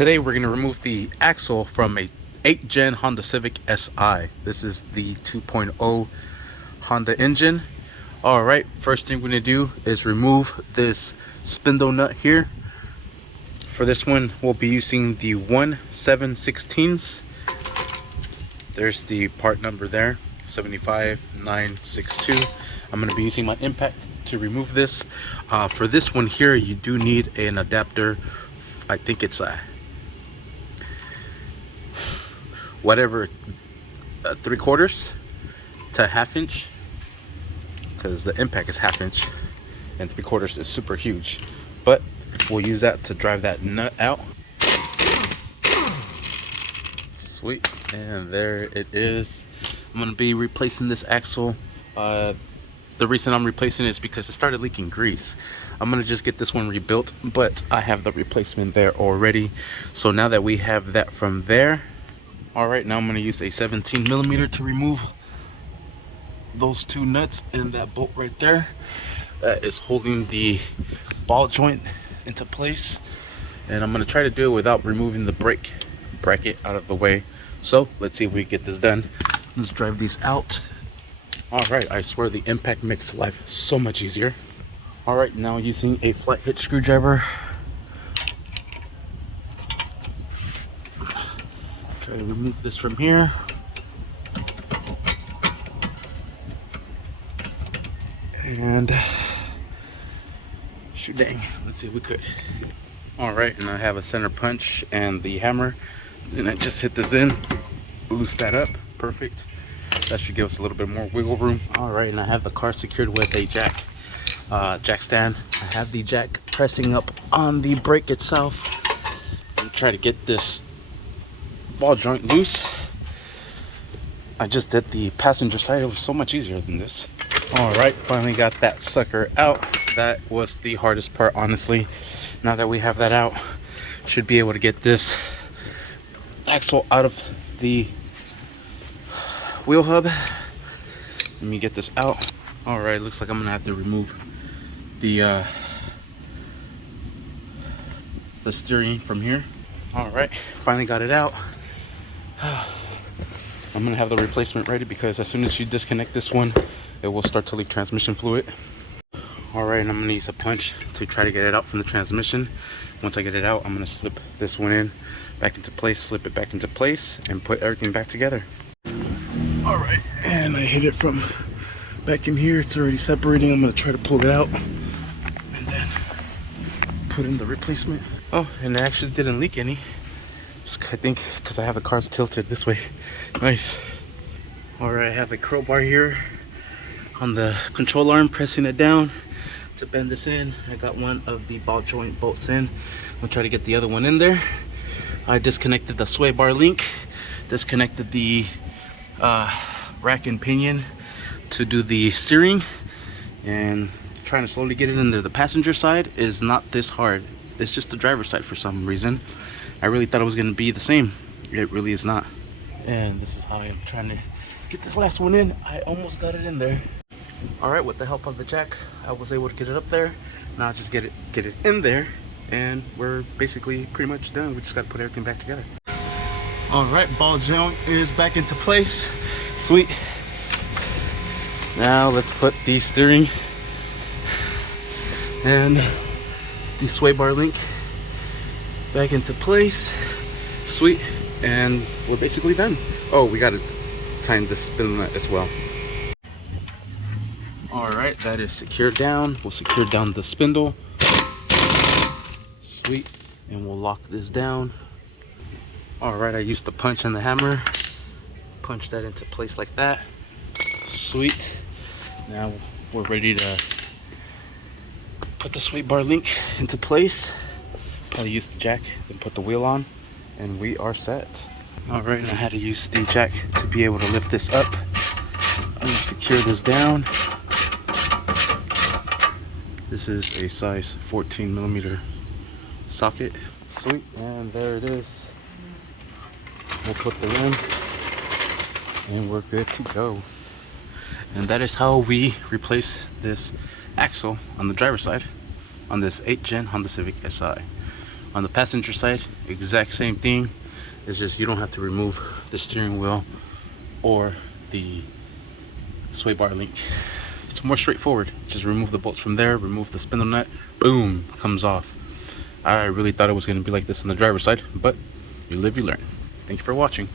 Today we're going to remove the axle from a 8th gen Honda Civic Si. This is the 2.0 Honda engine. Alright, first thing we're going to do is remove this spindle nut here. For this one we'll be using the 1/7/16. There's the part number there, 75962. I'm going to be using my impact to remove this. For this one here you do need an adapter. I think it's a whatever 3/4 to 1/2 inch, because the impact is 1/2 inch and 3/4 is super huge, but we'll use that to drive that nut out. Sweet, and there it is. I'm going to be replacing this axle. The reason I'm replacing it is because it started leaking grease. I'm going to just get this one rebuilt, but I have the replacement there already. So now that we have that from there, alright, now I'm going to use a 17mm to remove those two nuts and that bolt right there that is holding the ball joint into place. And I'm going to try to do it without removing the brake bracket out of the way. So let's see if we get this done. Let's drive these out. Alright, I swear the impact makes life so much easier. Alright, now using a flat hitch screwdriver, try to remove this from here. And shoot, dang, let's see if we could. Alright, and I have a center punch and the hammer, and I just hit this in, loose that up, perfect. That should give us a little bit more wiggle room. Alright, and I have the car secured with a jack stand. I have the jack pressing up on the brake itself and try to get this ball joint loose. I just did the passenger side. It was so much easier than this. Alright, finally got that sucker out. That was the hardest part, honestly. Now that we have that out, should be able to get this axle out of the wheel hub. Let me get this out. Alright, looks like I'm gonna have to remove the steering from here. Alright, finally got it out. I'm gonna have the replacement ready because as soon as you disconnect this one, it will start to leak transmission fluid. Alright, and I'm gonna use a punch to try to get it out from the transmission. Once I get it out, I'm gonna slip this one in back into place, slip it back into place, and put everything back together. Alright, and I hit it from back in here. It's already separating. I'm gonna try to pull it out and then put in the replacement. Oh, and it actually didn't leak any. I think because I have the car tilted this way. Nice. Alright, I have a crowbar here on the control arm, pressing it down to bend this in. I got one of the ball joint bolts in. I'm gonna try to get the other one in there. I disconnected the sway bar link, disconnected the rack and pinion to do the steering, and trying to slowly get it into the passenger side is not this hard. It's just the driver's side for some reason. I really thought it was going to be the same. It really is not. And this is how I'm trying to get this last one in. I almost got it in there. Alright, with the help of the jack, I was able to get it up there. Now just get it in there, and we're basically pretty much done. We just got to put everything back together. Alright, ball joint is back into place. Sweet. Now let's put the steering and the sway bar link back into place. Sweet. And we're basically done. Oh, we gotta tighten the spindle nut as well. Alright, that is secured down. We'll secure down the spindle. Sweet. And we'll lock this down. Alright, I used the punch and the hammer. Punch that into place like that. Sweet. Now we're ready to put the sway bar link into place. Probably use the jack, then put the wheel on, and we are set. Alright, I had to use the jack to be able to lift this up. I'm going to secure this down. This is a size 14mm socket. Sweet, and there it is. We'll put the rim, and we're good to go. And that is how we replace this axle on the driver's side on this 8th gen Honda Civic Si. On the passenger side, exact same thing. It's just you don't have to remove the steering wheel or the sway bar link. It's more straightforward. Just remove the bolts from there, remove the spindle nut, boom, comes off. I really thought it was going to be like this on the driver's side, but you live, you learn. Thank you for watching.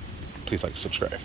Please like and subscribe.